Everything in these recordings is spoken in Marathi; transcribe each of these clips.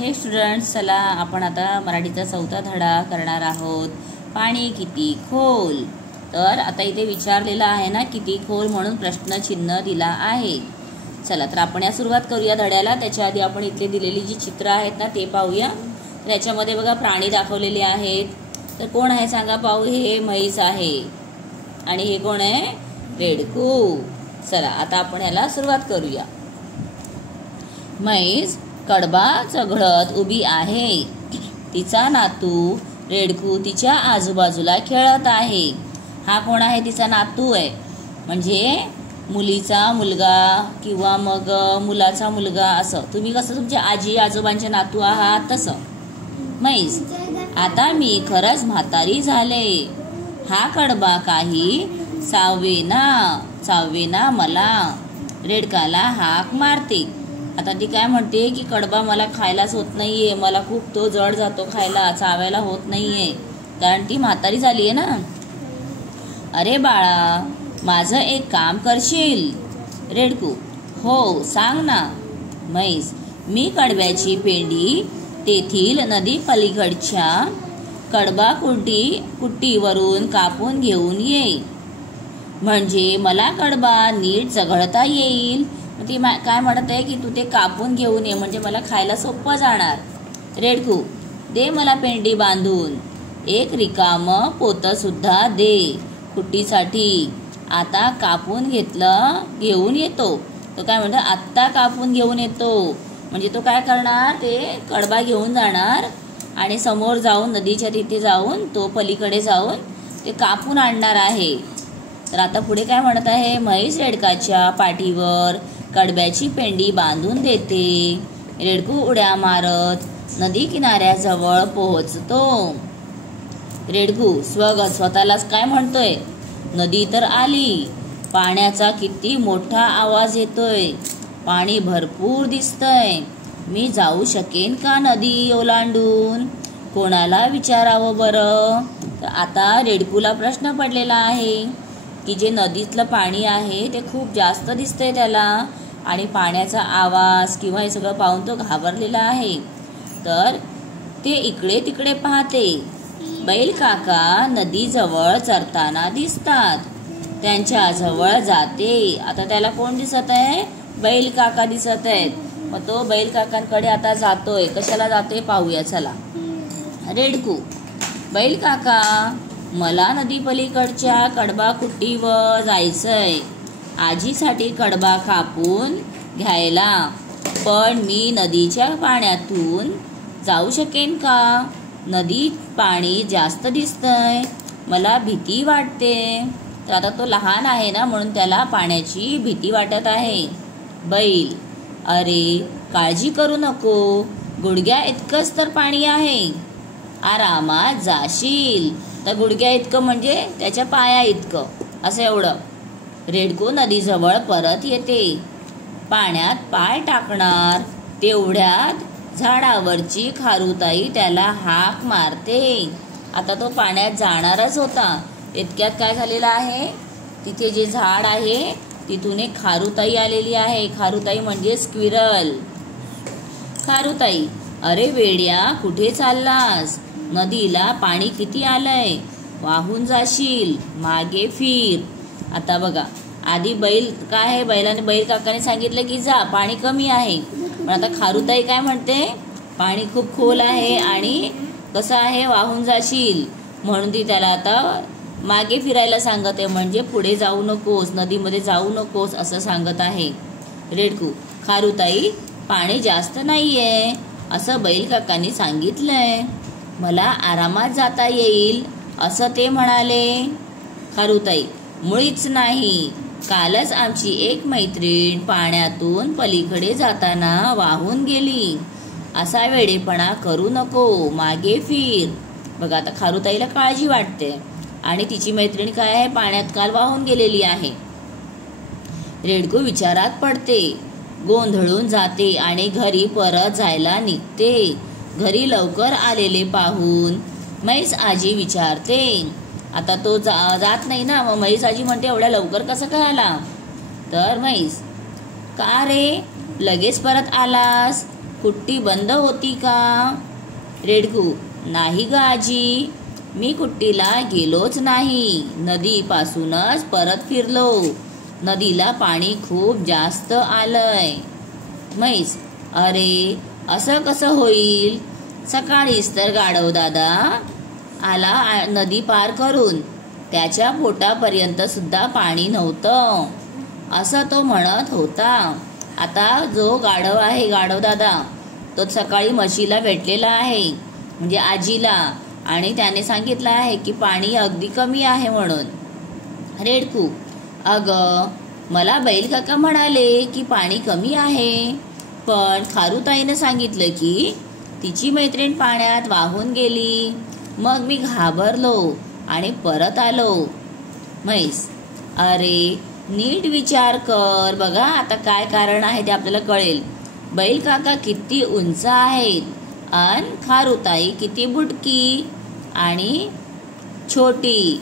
हे स्टुडंट्स, चला आपण आता मराठीचा 4था धडा करणार आहोत. पाणी किती खोल. तर आता इथे विचारलेलं आहे ना किती खोल म्हणून प्रश्नचिन्ह दिला आहे. चला तर आपण या सुरुवात करूया धड्याला. त्याच्या आधी आपण इथले दिलेली जी चित्र आहेत ना ते पाहूया. त्याच्यामध्ये बघा प्राणी दाखवलेले आहेत. तर कोण आहे सांगा पाहू. हे म्हैस आहे आणि हे कोण आहे रेडकू. चला आता आपण ह्याला सुरुवात करूया. म्हैस कडबा चघळत उभी आहे. तिचा नातू रेडकू तिच्या आजूबाजूला खेळत आहे. हा कोण आहे तिचा नातू आहे. म्हणजे मुलीचा मुलगा किंवा मग मुलाचा मुलगा असं. तुम्ही कसं तुमच्या आजी आजोबांचे नातू आहात तसं. म्हैस आता मी खरंच म्हातारी झाले. हा कडबा काही चावेना मला. रेडकाला हाक मारते. आता ती काय म्हणते की कडबा मला खायलाच होत नाहीये. मला खूप तो जड जातो खायला, चावायला होत नाहीये कारण ती म्हातारी झाली आहे ना. अरे बाळा माझं एक काम करशील. रेडकू हो सांग ना. म्हैस मी कडब्याची पेंडी तेथील नदी पलीकडच्या कडबा कुट्टीवरून कापून घेऊन ये. म्हणजे मला कडबा नीट चघळता येईल. ती काय म्हणत आहे की तू ते कापून घेऊन ये म्हणजे मला खायला सोपं जाणार. रेडकू दे मला पेंडी बांधून. एक रिकाम पोतं सुद्धा दे कुट्टीसाठी. आता कापून घेऊन येतो. तो काय म्हणतो आत्ता कापून घेऊन येतो. म्हणजे तो काय करणार ते कडबा घेऊन जाणार आणि समोर जाऊन नदीच्या तिथे जाऊन तो पलीकडे जाऊन ते कापून आणणार आहे. तर आता पुढे काय म्हणत आहे. म्हैस रेडकाच्या पाठीवर कडब्याची पेंडी बांधून देते. रेडकू उड्या मारत नदी किनाऱ्याजवळ पोहोचतो. रेडकू स्वतःलाच काय म्हणतोय. नदी तर आली. पाण्याचा किती मोठा आवाज येतोय. पाणी भरपूर दिसतंय. मी जाऊ शकेन का नदी ओलांडून. कोणाला विचारावं बरं. तर आता रेडकूला प्रश्न पडलेला आहे की जे नदीतलं पाणी आहे ते खूप जास्त दिसतंय त्याला आणि पाण्याचा आवाज किंवा हे सगळं पाहून तो घाबरलेला आहे. तर ते इकडे तिकडे पाहते. बैल काका नदीजवळ चरताना दिसतात. त्यांच्या जवळ जाते. आता त्याला कोण दिसत आहे. बैल काका दिसत आहेत. मग तो बैल काकांकडे आता जातोय. कशाला जाते पाहूया चला. रेडकू बैल काका मला नदी पलीकडच्या कडबा कुट्टीवर जायचंय. आजीसाठी कडबा कापून घ्यायला. पण मी नदीच्या पाण्यातून जाऊ शकेन का. नदीत पाणी जास्त दिसतंय. मला भीती वाटते. तर आता तो लहान आहे ना म्हणून त्याला पाण्याची भीती वाटत आहे. बैल अरे काळजी करू नको. गुडघ्या इतकंच तर पाणी आहे. आरामात जाशील. तर गुडघ्या इतकं म्हणजे त्याच्या पाया इतकं असं एवढं. रेडकू नदीजवळ परत येते. पाण्यात पाय टाकणार तेवढ्यात झाडावरची खारुताई त्याला हाक मारते. आता तो पाण्यात जाणारच होता. इतक्यात काय झालेलं आहे. तिथे जे झाड आहे तिथून एक खारुताई आलेली आहे. खारुताई म्हणजे स्क्विरल. खारुताई अरे वेड्या कुठे चाललास. नदीला पाणी किती आलंय. वाहून जाशील. मागे फिर. आता बघा आधी बैल काय आहे बैल काकाने सांगितलं की जा पाणी कमी आहे. पण आता खारुताई काय म्हणते पाणी खूप खोल आहे आणि कसं आहे वाहून जाशील. म्हणून ती त्याला आता मागे फिरायला सांगत आहे. म्हणजे पुढे जाऊ नकोस नदीमध्ये जाऊ नकोस असं सांगत आहे. रेडकू खारुताई पाणी जास्त नाहीये असं बैल काकांनी सांगितलंय. मला आरामात जाता येईल असं ते म्हणाले. खारुताई मुळीच नाही. कालच आमची एक मैत्रीण पाण्यातून पलीकडे जाताना वाहून गेली. असा वेडेपणा करू नको. मागे फिर. बघा आता खारुताईला काळजी वाटते आणि तिची मैत्रीण काय आहे पाण्यात काल वाहून गेलेली आहे. रेडकू विचारात पडते. गोंधळून जाते आणि घरी परत जायला निघते. घरी लवकर आलेले पाहून म्हैस आजी विचारते. आता तो जात नाही ना. मग म्हैस आजी म्हणते एवढ्या लवकर कसं काय आला. तर म्हैस का रे लगेच परत आलास. कुट्टी बंद होती का? रेडकू, नाही ग आजी, मी कुट्टीला गेलोच नाही, नदीपासूनच परत फिरलो, नदीला पाणी खूप जास्त आलंय. म्हैस, अरे असं कसं होईल? सकाळीच तर गाढव दादा आला नदी पार करून, त्याच्या पोटापर्यंत सुद्धा पाणी नव्हतं, असं तो म्हणत होता. आता जो गाढव आहे, गाढव दादा, तो सकाळी म्हशीला भेटलेला आहे, म्हणजे आजीला, आणि त्याने सांगितलं आहे की पाणी अगदी कमी आहे म्हणून. रेडकू, अगं मला बैल काका म्हणाले की पाणी कमी आहे, पण खारुताईने सांगितलं की तिची मैत्रीण पाण्यात वाहून गेली, मग मी घाबरलो आणि परत आलो. म्हैस, अरे नीट विचार कर, बघा आता काय कारण आहे ते आपल्याला कळेल. बैल काका किती उंच आहेत आणि खारुताई किती बुटकी आणि छोटी,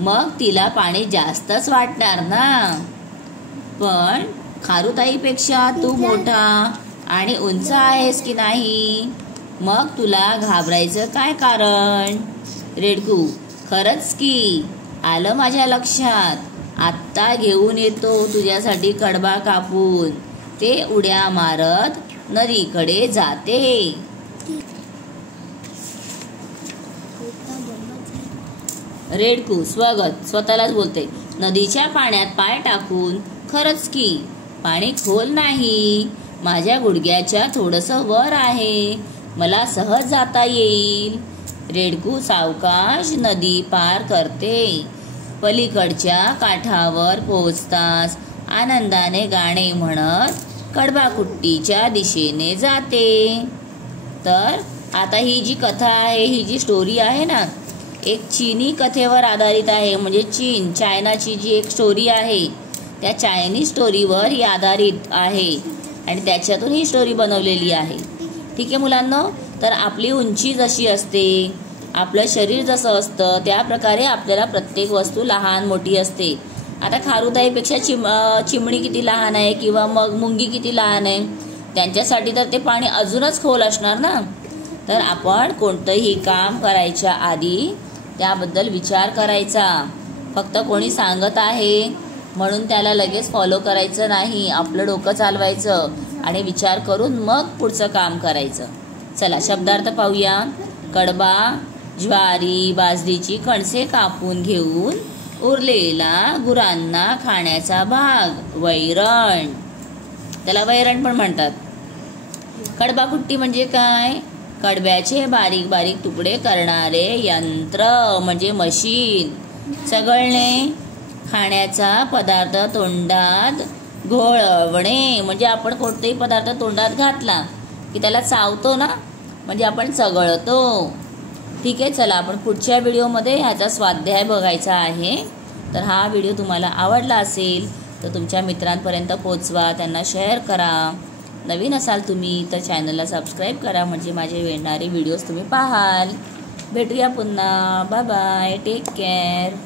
मग तिला पाणी जास्तच वाटणार ना. पण खारुताईपेक्षा तू मोठा आणि उंच आहेस की नाही, मग तुला घाबरायचं काय कारण? रेडकू, खरंच की, आलं माझ्या लक्षात, आत्ता घेऊन येतो तुझ्यासाठी कडबा कापून. ते उड्या मारत नदीकडे जाते. रेडकू स्वतःलाच बोलते, नदीच्या पाण्यात पाय टाकून, खरंच की पाणी खोल नाही, माझ्या गुडघ्याच्या थोडंसं वर आहे, मला सहज जाता येईल. रेडकू सावकाश नदी पार करते. पलीकडच्या काठावर पोहोचताच आनंदाने गाणे म्हणत कडबाकुट्टीच्या दिशेने जाते. तर आता ही जी कथा आहे, ही जी स्टोरी आहे ना, एक चीनी कथेवर आधारित आहे, म्हणजे चायनाची जी एक स्टोरी आहे, त्या चायनीज स्टोरीवर ही आधारित आहे आणि त्याच्यातून ही स्टोरी बनवलेली आहे. ठीक आहे मुलांनो, तर आपली उंची जशी असते, आपलं शरीर जसं असतं, त्या प्रकारे आपल्याला प्रत्येक वस्तू लहान मोठी असते. आता खारुताईपेक्षा चिमणी किती लहान आहे किंवा मग मुंगी किती लहान आहे, त्यांच्यासाठी तर ते पाणी अजूनच खोल असणार ना. तर आपण कोणतंही काम करायच्या आधी त्याबद्दल विचार करायचा. फक्त कोणी सांगत आहे म्हणून त्याला लगेच फॉलो करायचं नाही, आपलं डोकं चालवायचं आणि विचार करून मग पुढचं काम करायचं. चला शब्दार्थ पाहूया. कडबा, ज्वारी बाजरीची कणसे कापून घेऊन उरलेला गुरांना खाण्याचा भाग, वैरण, त्याला वैरण पण म्हणतात. कडबाकुट्टी म्हणजे काय? कडब्याचे बारीक बारीक तुकडे करणारे यंत्र म्हणजे मशीन. चघळणे, खाण्याचा पदार्थ तोंडात घोळवणे, म्हणजे आपण कोणताही पदार्थ तोंडात घातला की त्याला चावतो ना, म्हणजे आपण चघळतो. ठीक आहे, चला आपण पुढच्या व्हिडिओमध्ये ह्याचा स्वाध्याय बघायचा आहे. तर हा व्हिडिओ तुम्हाला आवडला असेल तर तुमच्या मित्रांपर्यंत पोचवा, त्यांना शेअर करा. नवीन असाल तुम्ही तर चॅनलला सबस्क्राईब करा, म्हणजे माझे येणारे व्हिडिओज तुम्ही पाहाल. भेटूया पुन्हा. Bye bye, take care.